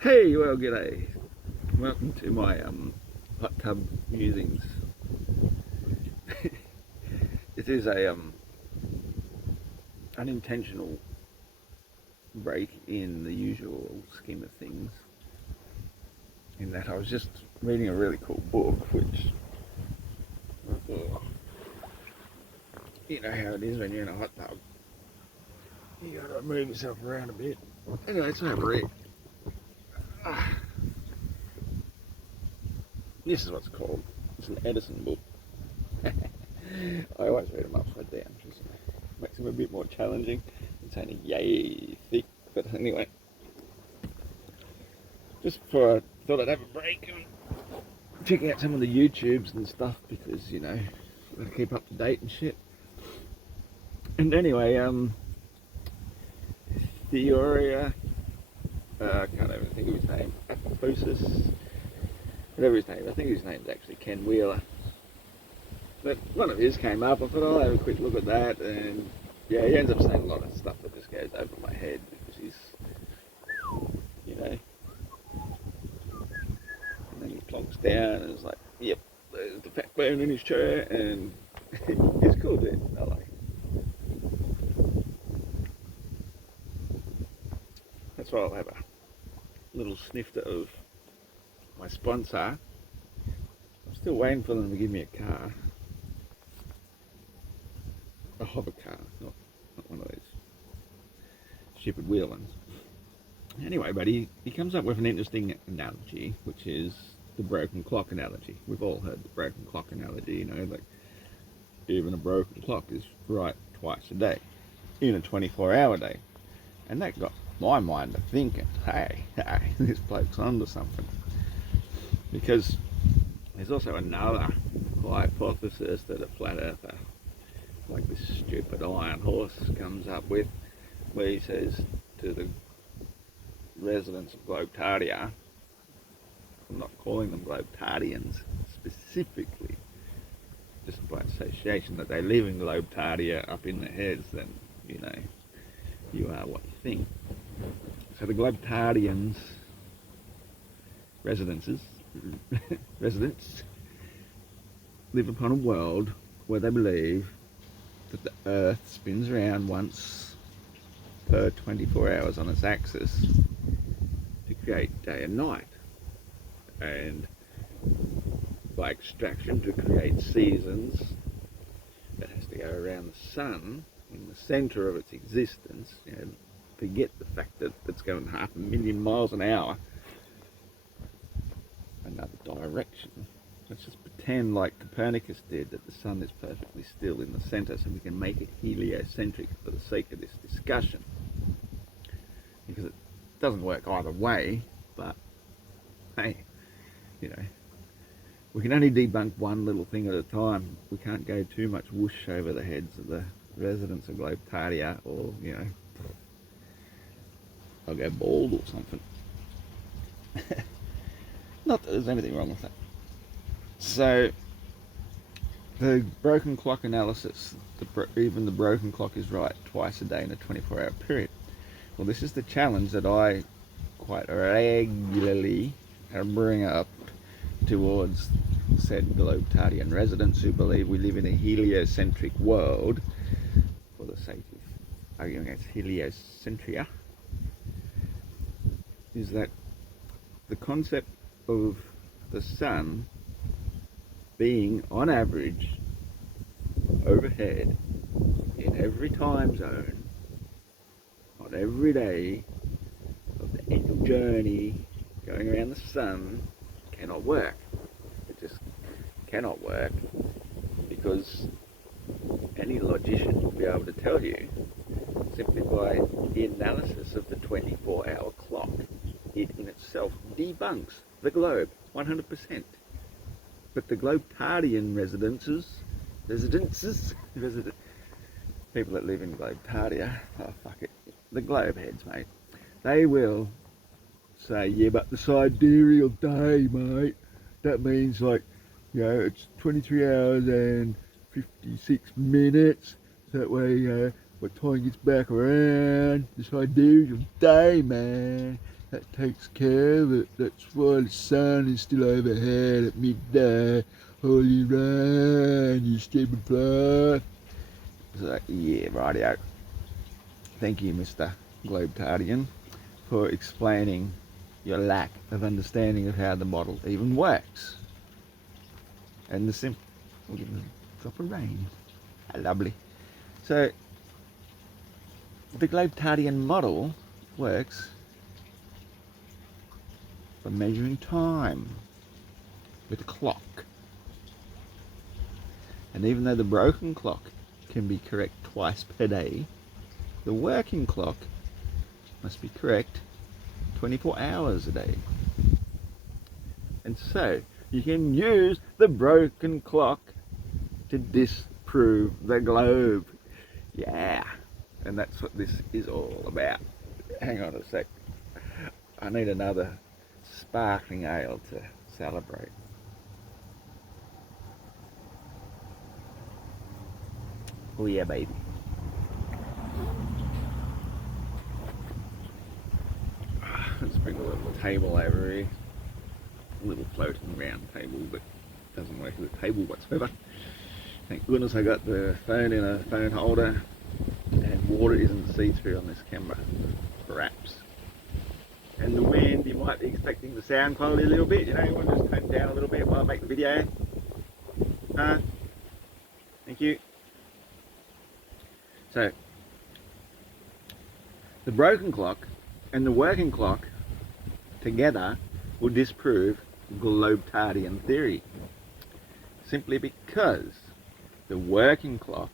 Hey, well, g'day. Welcome to my hot tub musings. This is a unintentional break in the usual scheme of things. In that I was just reading a really cool book, which you know how it is when you're in a hot tub. You gotta move yourself around a bit. Anyway, let's have a read. This is what it's called. It's an Edison book. I always read them upside down, just makes them a bit more challenging. It's only yay thick, but anyway. Just before I thought I'd have a break and check out some of the YouTubes and stuff because, you know, gotta keep up to date and shit. And anyway, Theoria, I can't even think of his name, Apoptosis, whatever his name, I think his name's actually Ken Wheeler. But one of his came up, I thought I'll have a quick look at that, and yeah, he ends up saying a lot of stuff that just goes over my head because he's, you know, and then he plonks down and it's like, yep, there's the fat bone in his chair, and he's cool dude, I like him. That's why I'll have a little snifter of my sponsor. I'm still waiting for them to give me a car. A hover car, not one of those stupid wheel ones. Anyway, but he comes up with an interesting analogy, which is the broken clock analogy. We've all heard the broken clock analogy, you know, like even a broken clock is right twice a day in a 24-hour day. And that got my mind to thinking, hey, this bloke's onto something. Because there's also another hypothesis that a flat earther, like this stupid iron horse, comes up with, where he says to the residents of GLOBETARDIA, I'm not calling them GLOBETARDIans specifically, just by association, that they live in GLOBETARDIA up in their heads, then, you know, you are what you think. So the GLOBETARDIans, residents, live upon a world where they believe that the Earth spins around once per 24 hours on its axis to create day and night, and by extraction to create seasons, it has to go around the sun in the centre of its existence. You know, forget the fact that it's going 500,000 miles an hour another direction. Let's just pretend, like Copernicus did, that the sun is perfectly still in the centre, so we can make it heliocentric for the sake of this discussion. Because it doesn't work either way, but hey, you know, we can only debunk one little thing at a time. We can't go too much whoosh over the heads of the residents of GLOBETARDIA, or, you know, I'll go bald or something. Not that there's anything wrong with that. So, the broken clock analysis, even the broken clock is right twice a day in a 24-hour period. Well, this is the challenge that I quite regularly bring up towards said GLOBETARDIan residents who believe we live in a heliocentric world, for the sake of arguing against heliocentria, is that the concept of the sun being on average overhead in every time zone on every day of the angel journey going around the sun cannot work. It just cannot work, because any logician will be able to tell you simply by the analysis of the 24-hour clock. It in itself debunks the globe 100%. But the GLOBETARDIan people that live in GLOBETARDIA, oh fuck it, the globe heads, mate, they will say, yeah, but the sidereal day, mate, that means, like, you know, it's 23 hours and 56 minutes, so that way, when time gets back around, the sidereal day, man, That takes care of it. That's why the sun is still overhead at midday. Holy rain, you stupid fly. So, yeah, rightio. Thank you, Mr. GLOBETARDIan, for explaining your lack of understanding of how the model even works. And the simple drop of rain. How lovely. So, the GLOBETARDIan model works for measuring time with a clock. And even though the broken clock can be correct twice per day, the working clock must be correct 24 hours a day. And so you can use the broken clock to disprove the globe. Yeah, and that's what this is all about. Hang on a sec. I need another sparkling ale to celebrate. Oh yeah, baby. Let's bring a little table over here. A little floating round table, but doesn't work as a table whatsoever. Thank goodness I got the phone in a phone holder, and water isn't see-through on this camera, perhaps. And the wind, you might be expecting the sound quality a little bit, you know, you want to just turn it down a little bit while I make the video. Thank you. So, the broken clock and the working clock together will disprove GLOBETARDIan theory, simply because the working clock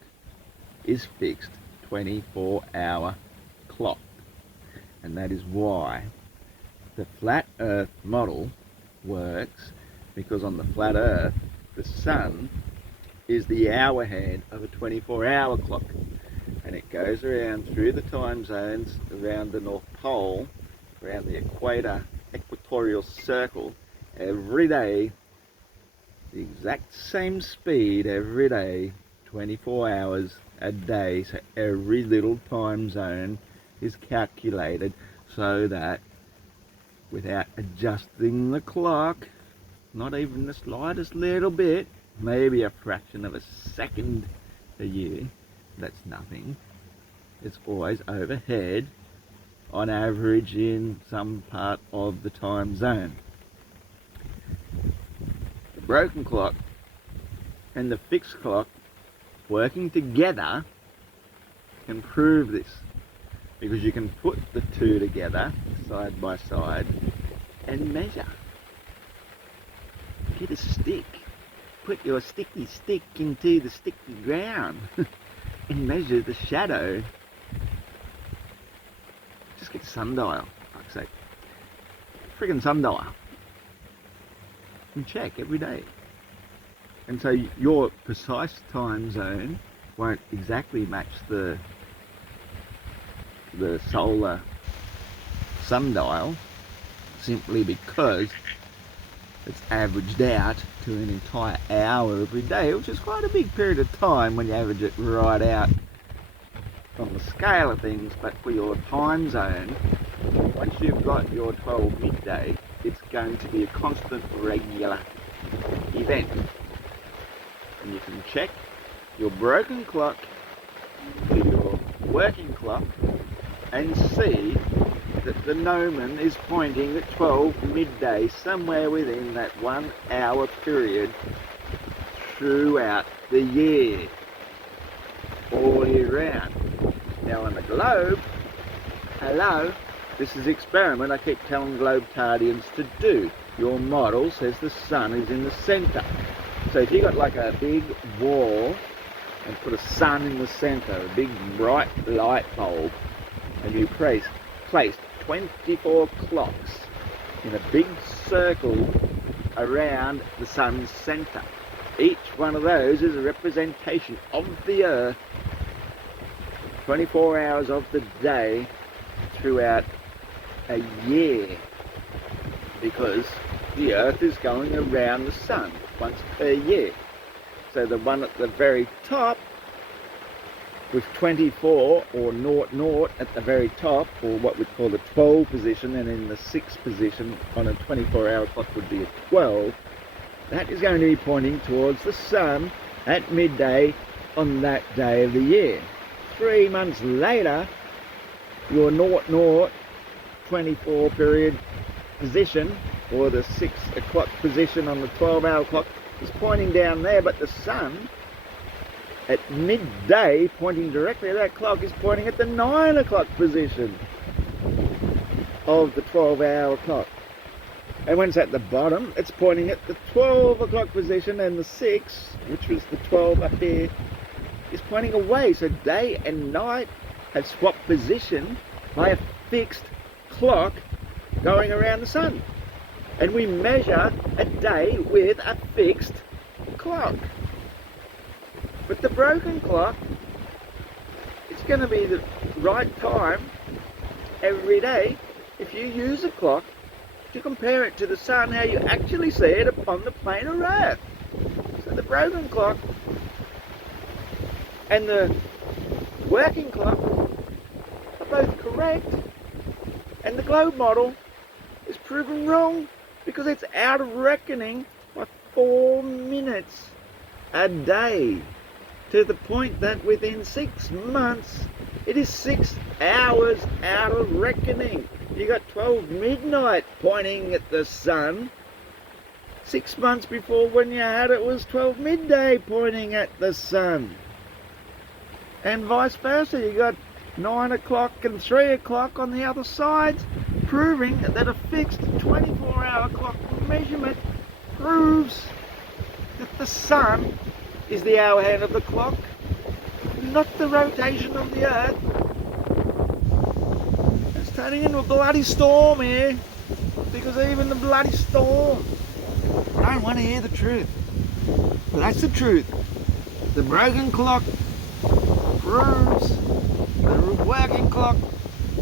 is fixed 24-hour clock, and that is why the flat earth model works, because on the flat earth the sun is the hour hand of a 24-hour clock, and it goes around through the time zones around the North Pole, around the equatorial circle every day, the exact same speed every day, 24 hours a day. So every little time zone is calculated so that without adjusting the clock, not even the slightest little bit, maybe a fraction of a second a year, that's nothing, it's always overhead on average in some part of the time zone. The broken clock and the fixed clock working together can prove this, because you can put the two together side by side and measure. Get a stick, put your sticky stick into the sticky ground and measure the shadow. Just get a sundial, for fuck's sake. Friggin' sundial. And check every day. And so your precise time zone won't exactly match the solar sundial, simply because it's averaged out to an entire hour every day, which is quite a big period of time when you average it right out on the scale of things. But for your time zone, once you've got your 12 midday, it's going to be a constant, regular event. And you can check your broken clock to your working clock and see that the gnomon is pointing at 12 midday, somewhere within that 1 hour period throughout the year, all year round. Now on the globe, hello, this is experiment I keep telling GLOBETARDIans to do. Your model says the sun is in the centre. So if you got like a big wall and put a sun in the centre, a big bright light bulb, and you placed 24 clocks in a big circle around the sun's centre. Each one of those is a representation of the earth 24 hours of the day throughout a year, because the earth is going around the sun once per year. So the one at the very top with 24 or 00 at the very top, or what we call the 12 position, and in the 6th position on a 24-hour clock would be a 12. That is going to be pointing towards the sun at midday on that day of the year. 3 months later, your 00 24 period position, or the 6 o'clock position on the 12-hour clock, is pointing down there, but the sun at midday, pointing directly at that clock, is pointing at the 9 o'clock position of the 12-hour clock. And when it's at the bottom, it's pointing at the 12 o'clock position, and the 6, which was the 12 up here, is pointing away. So day and night have swapped position by a fixed clock going around the sun. And we measure a day with a fixed clock. But the broken clock, it's going to be the right time every day if you use a clock to compare it to the sun, how you actually see it upon the plane of Earth. So the broken clock and the working clock are both correct, and the globe model is proven wrong because it's out of reckoning by 4 minutes a day, to the point that within 6 months it is 6 hours out of reckoning. You got 12 midnight pointing at the sun. 6 months before, when you had it, was 12 midday pointing at the sun. And vice versa, you got 9 o'clock and 3 o'clock on the other sides, proving that a fixed 24-hour clock measurement proves that the sun is the hour hand of the clock, not the rotation of the earth. It's turning into a bloody storm here, because even the bloody storm don't want to hear the truth. But that's the truth. The broken clock proves the working clock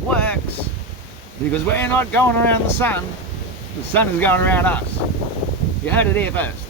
works, because we're not going around the sun is going around us. You heard it here first.